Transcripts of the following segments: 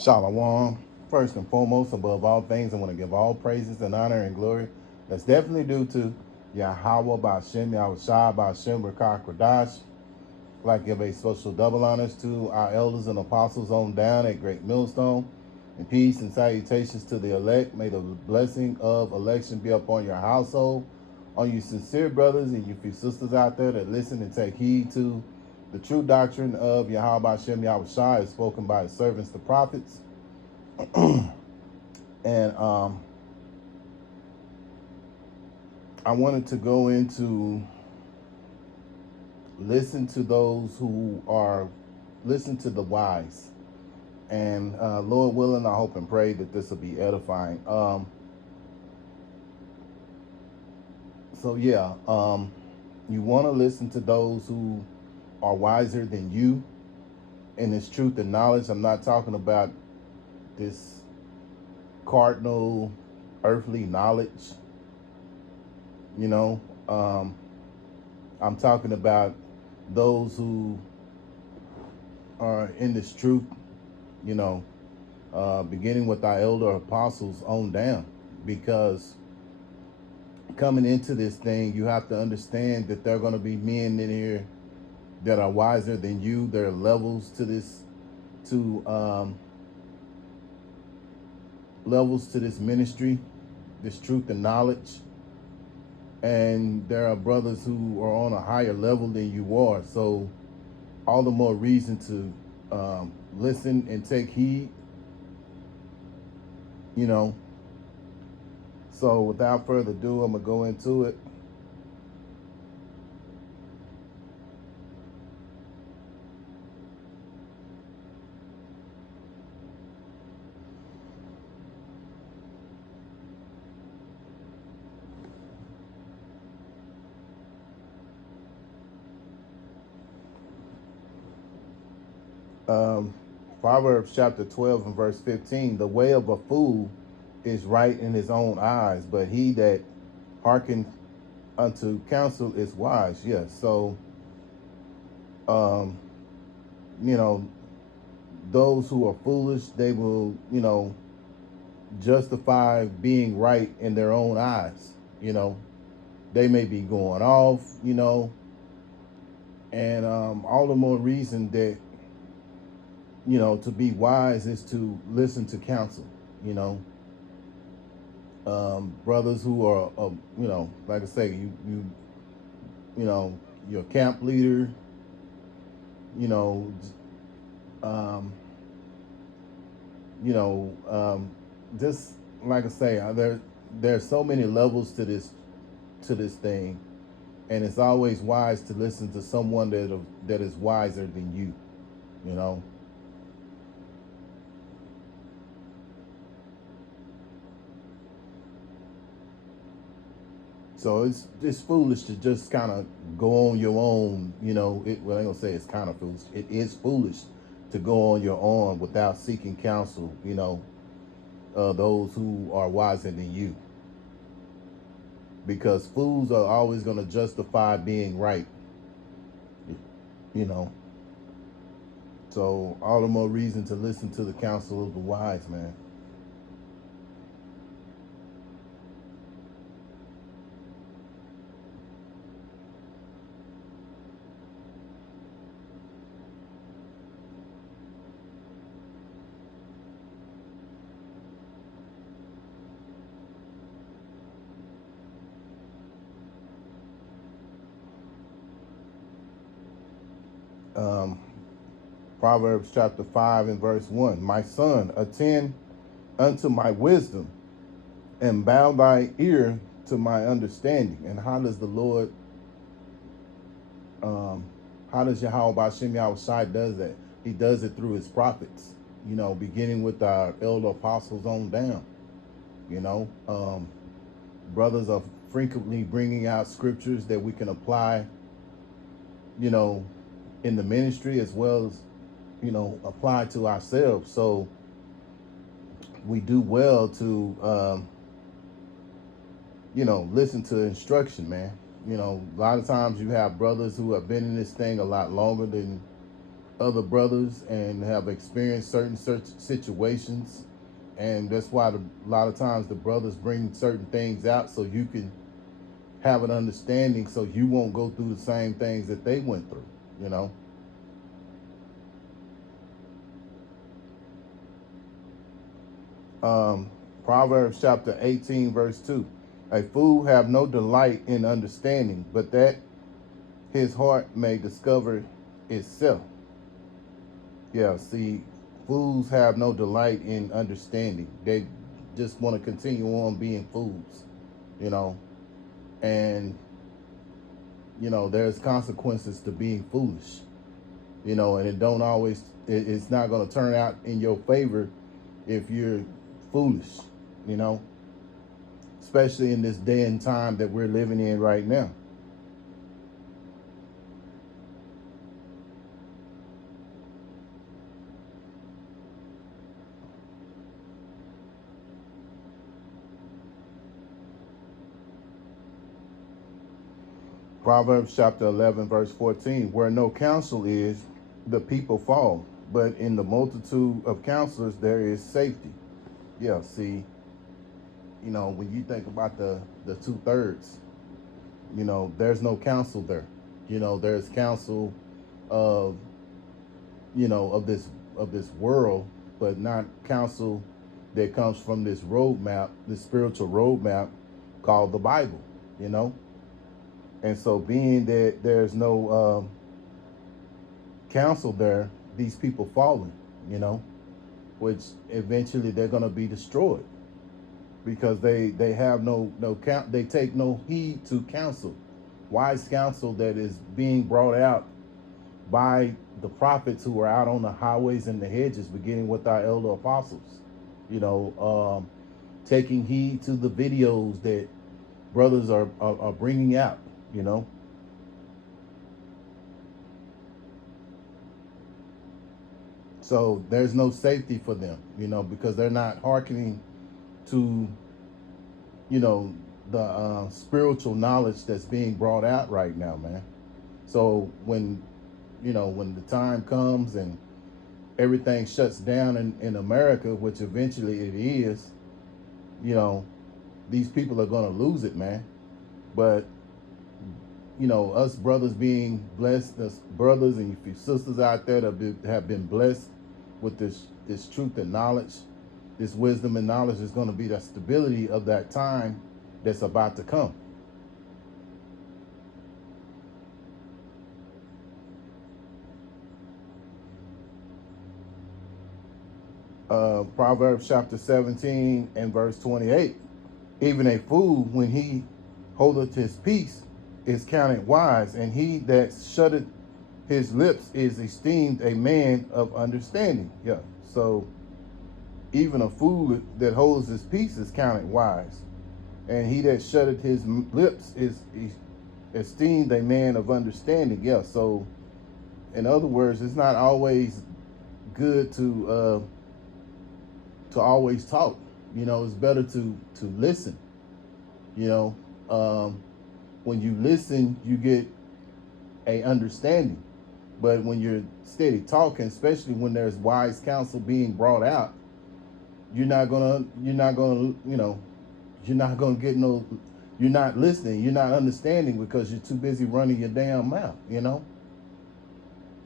Shalom. First and foremost, above all things, I want to give all praises and honor and glory that's definitely due to Yahweh Ba'Shem, Yahweh Shah Ba'Shem, Rakah Kradash. I'd like to give a special double honors to our elders and apostles on down at Great Millstone. And peace and salutations to the elect. May the blessing of election be upon your household, on you sincere brothers and you few sisters out there that listen and take heed to the true doctrine of Yahweh Hashem Yahweh Shai is spoken by the servants, the prophets. And I wanted to go into listen to those who are, listen to the wise. And Lord willing, I hope and pray that this will be edifying. You want to listen to those who are wiser than you in this truth and knowledge. I'm not talking about this cardinal earthly knowledge. I'm talking about those who are in this truth, beginning with our elder apostles on down, because coming into this thing, you have to understand that there are going to be men in here that are wiser than you. There are levels to this, levels to this ministry, this truth and knowledge. And there are brothers who are on a higher level than you are. So all the more reason to listen and take heed, So without further ado, I'm going to go into it. Proverbs chapter 12 and verse 15, the way of a fool is right in his own eyes, but he that hearkeneth unto counsel is wise. Yes. So, those who are foolish, they will, justify being right in their own eyes. They may be going off, and all the more reason that, to be wise is to listen to counsel, brothers who are, like I say, your camp leader, you know, um, just like I say, there's so many levels to this thing, and it's always wise to listen to someone that is wiser than you, So it's foolish to just kind of go on your own, well, I ain't gonna say it's kind of foolish. It is foolish to go on your own without seeking counsel, those who are wiser than you. Because fools are always going to justify being right, So all the more reason to listen to the counsel of the wise, man. Proverbs chapter 5 and verse 1. My son, attend unto my wisdom and bow thy ear to my understanding. And how does the Lord, how does Yahweh Ba'Shem Yahweh Shai does that? He does it through his prophets, beginning with our elder apostles on down. Brothers are frequently bringing out scriptures that we can apply, in the ministry as well as, apply to ourselves. So we do well to, listen to instruction, man. A lot of times you have brothers who have been in this thing a lot longer than other brothers and have experienced certain situations, and that's why a lot of times the brothers bring certain things out so you can have an understanding, so you won't go through the same things that they went through, you know. Proverbs chapter 18 verse 2, a fool have no delight in understanding, but that his heart may discover itself. Yeah, see, fools have no delight in understanding. They just want to continue on being fools, you know. And, you know, there's consequences to being foolish, you know, and it don't always, it's not going to turn out in your favor if you're foolish, you know, especially in this day and time that we're living in right now. Proverbs chapter 11 verse 14, where no counsel is, the people fall, but in the multitude of counselors there is safety. Yeah, see, you know, when you think about the 2/3, you know, there's no counsel there. You know, there's counsel of, you know, of this world, but not counsel that comes from this roadmap, this spiritual roadmap called the Bible, you know. And so being that there's no counsel there, these people falling, you know, which eventually they're going to be destroyed because they have no count, they take no heed to counsel, wise counsel that is being brought out by the prophets who are out on the highways and the hedges, beginning with our elder apostles, you know, taking heed to the videos that brothers are bringing out, you know. So there's no safety for them, you know, because they're not hearkening to, you know, the spiritual knowledge that's being brought out right now, man. So when, you know, when the time comes and everything shuts down in America, which eventually it is, you know, these people are going to lose it, man. But, you know, us brothers being blessed, us brothers and your sisters out there that have been blessed with this truth and knowledge, this wisdom and knowledge is going to be the stability of that time that's about to come. Proverbs chapter 17 and verse 28. Even a fool, when he holdeth his peace, is counted wise, and he that shutteth his lips is esteemed a man of understanding. Yeah. So even a fool that holds his peace is counted wise, and he that shutteth his lips is esteemed a man of understanding. Yeah. So in other words, it's not always good to always talk. You know, it's better to listen. You know, when you listen, you get a understanding. But when you're steady talking, especially when there's wise counsel being brought out, you're not gonna, you know, you're not gonna get no, you're not listening, you're not understanding because you're too busy running your damn mouth, you know.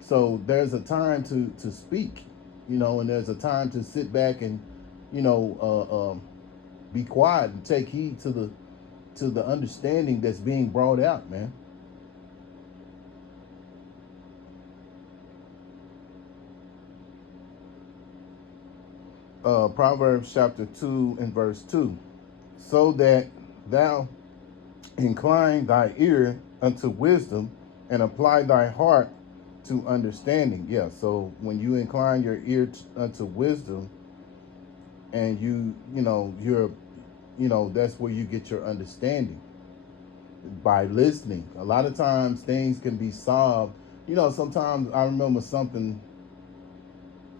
So there's a time to speak, you know, and there's a time to sit back and, you know, be quiet and take heed to the understanding that's being brought out, man. Proverbs chapter 2 and verse 2. So that thou incline thy ear unto wisdom and apply thy heart to understanding. Yeah, so when you incline your ear unto wisdom and you know, you're, you know, that's where you get your understanding by listening. A lot of times things can be solved. You know, sometimes I remember something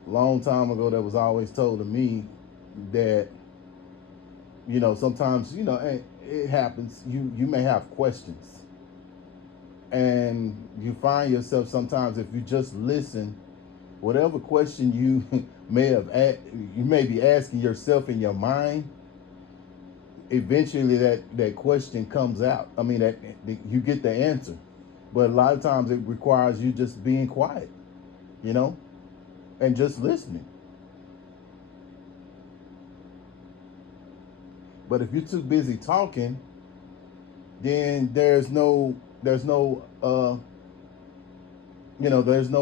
a long time ago that was always told to me that, you know, sometimes, you know, it happens. You may have questions, and you find yourself sometimes, if you just listen whatever question you you may be asking yourself in your mind, eventually that question comes out. I mean, that you get the answer, but a lot of times it requires you just being quiet, you know, and just listening. But if you're too busy talking, then there's no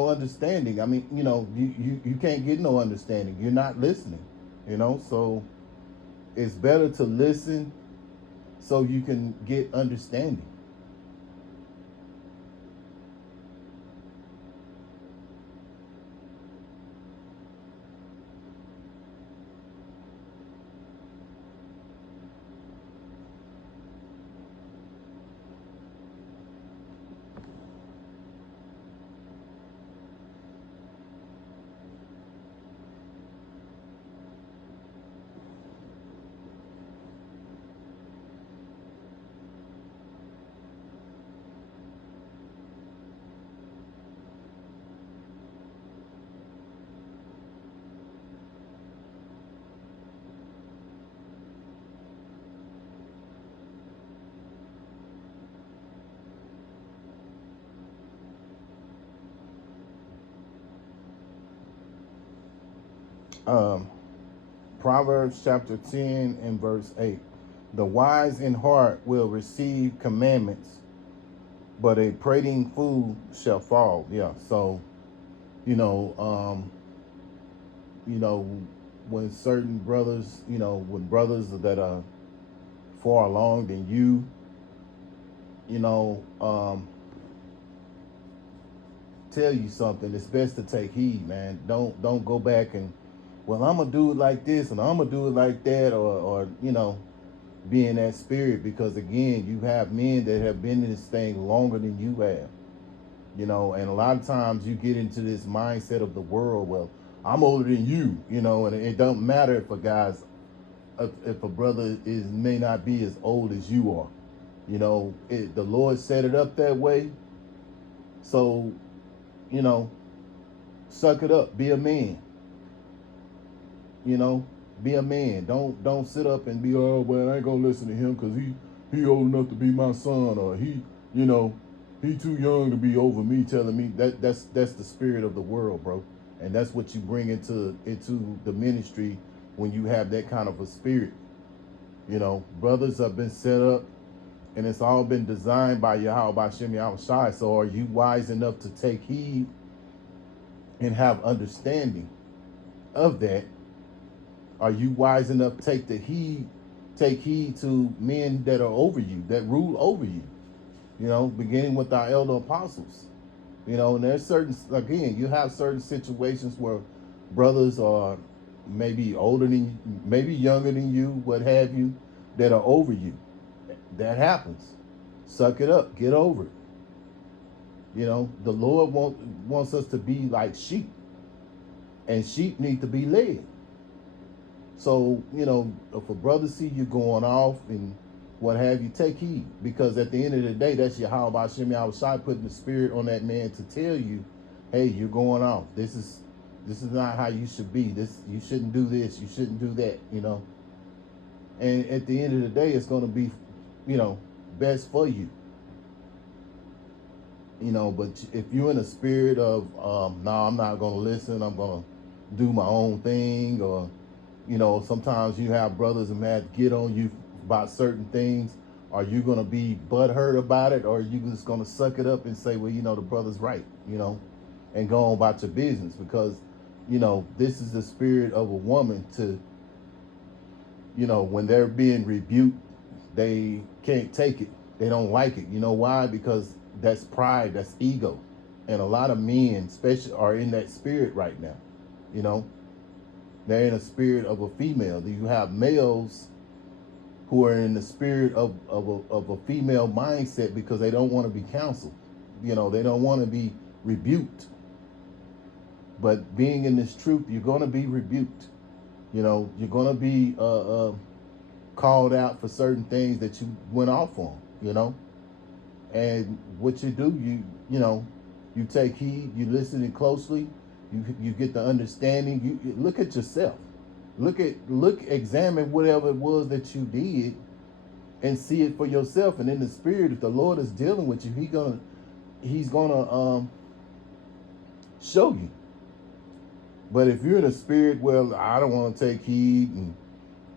understanding. I mean, you can't get no understanding. You're not listening, so it's better to listen so you can get understanding. Um, Proverbs chapter 10 and verse 8. The wise in heart will receive commandments, but a prating fool shall fall. Yeah. So, you know, um, you know, when certain brothers, when brothers that are far along than you, you know, um, tell you something, it's best to take heed, man. Don't go back and, well, I'm gonna do it like this and I'm gonna do it like that, or be in that spirit, because again, you have men that have been in this thing longer than you have, and a lot of times you get into this mindset of the world. Well, I'm older than you, and it don't matter if if a brother may not be as old as you are. The Lord set it up that way. So, you know, suck it up, be a man, you know, be a man. Don't sit up and be, oh well, I ain't gonna listen to him because he old enough to be my son, or you know he too young to be over me, telling me that's the spirit of the world, bro. And that's what you bring into the ministry when you have that kind of a spirit. Brothers have been set up, and it's all been designed by Yahweh Bashem Yahweh Shai. So are you wise enough to take heed and have understanding of that? Are you wise enough to take heed to men that are over you, that rule over you? Beginning with our elder apostles. And there's again, you have certain situations where brothers are maybe older than you, maybe younger than you, what have you, that are over you. That happens. Suck it up, get over it. The Lord wants us to be like sheep, and sheep need to be led. So, if a brother see you going off and what have you, take heed, because at the end of the day, that's Yahweh Hashem Yahweh Shai putting the spirit on that man to tell you, hey, you're going off. This is not how you should be. You shouldn't do this. You shouldn't do that. And at the end of the day, it's going to be, best for you. But if you're in a spirit of, no, I'm not going to listen. I'm going to do my own thing, or sometimes you have brothers and that get on you about certain things. Are you going to be butthurt about it, or are you just going to suck it up and say, well, the brother's right, and go on about your business? Because, this is the spirit of a woman to, when they're being rebuked, they can't take it. They don't like it. You know why? Because that's pride, that's ego. And a lot of men, especially, are in that spirit right now. They're in a spirit of a female. You have males who are in the spirit of a female mindset because they don't want to be counseled. They don't want to be rebuked. But being in this truth, you're going to be rebuked. You're going to be called out for certain things that you went off on, And what you do, you take heed, you listen closely, You get the understanding. You look at yourself. Examine whatever it was that you did and see it for yourself. And in the spirit, if the Lord is dealing with you, he's gonna show you. But if you're in a spirit, well, I don't want to take heed, and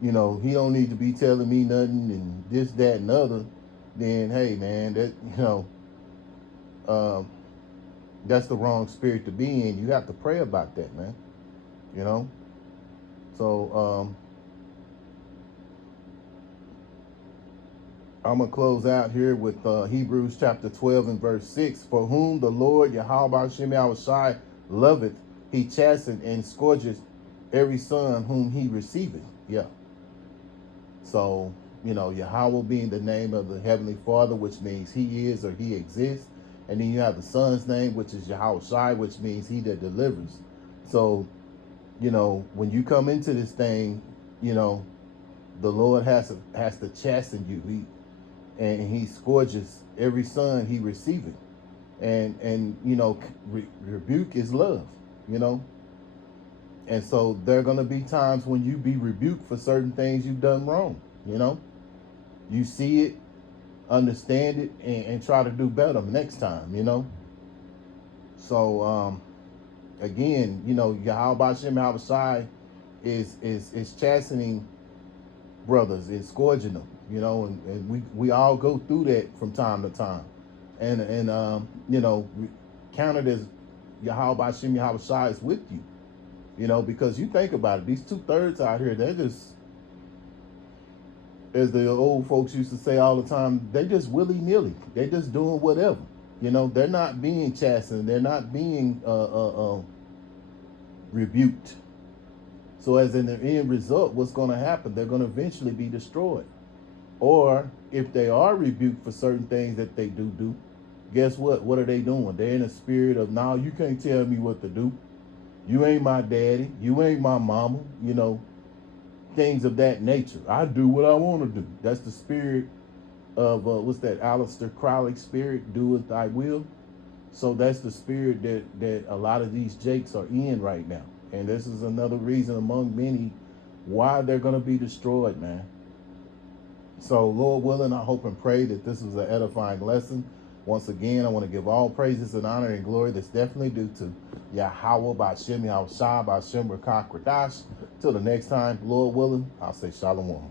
he don't need to be telling me nothing, and this, that, and other, then hey, man, that that's the wrong spirit to be in. You have to pray about that, man. So I'm going to close out here with Hebrews chapter 12 and verse 6. For whom the Lord Yahweh Shem Yahushai loveth, he chasteneth and scourgeth every son whom he receiveth. Yeah. So, Yahweh being the name of the Heavenly Father, which means he is or he exists. And then you have the Son's name, which is Yahushai, which means he that delivers. So, when you come into this thing, the Lord has to chasten you. And he scourges every son he receiveth. And rebuke is love, And so there are going to be times when you be rebuked for certain things you've done wrong, You see it, understand it, and try to do better next time, So, again, Yahweh Shem Yahushai is chastening brothers, is scourging them, and we all go through that from time to time. And count it as Yahweh Shem Yahushai is with you, because you think about it, these 2/3 out here, they're just, as the old folks used to say all the time, they just willy-nilly. They're just doing whatever. They're not being chastened. They're not being rebuked. So as in the end result, what's going to happen? They're going to eventually be destroyed. Or if they are rebuked for certain things that they do, guess what? What are they doing? They're in a spirit of, now you can't tell me what to do. You ain't my daddy. You ain't my mama. Things of that nature. I do what I want to do. That's the spirit of, what's that? Aleister Crowley spirit, do as I will. So that's the spirit that a lot of these jakes are in right now. And this is another reason among many why they're going to be destroyed, man. So Lord willing, I hope and pray that this was an edifying lesson. Once again, I want to give all praises and honor and glory that's definitely due to Yahweh by Shem Yahushai by Shem Rakah Kradash. Till the next time, Lord willing, I'll say Shalom.